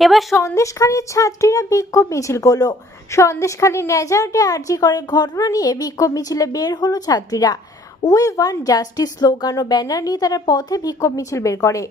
এবার সন্দেশখালীর ছাত্রীরা বিক্ষোভ মিছিল করলো। সন্দেশখালীর ন্যাজারডে আরজি করে ঘটনা নিয়ে বিক্ষোভ মিছিলে বের হলো ছাত্রীরা। We want justice slogan O banner নিয়ে তারা পথে বিক্ষোভ মিছিল বের করে।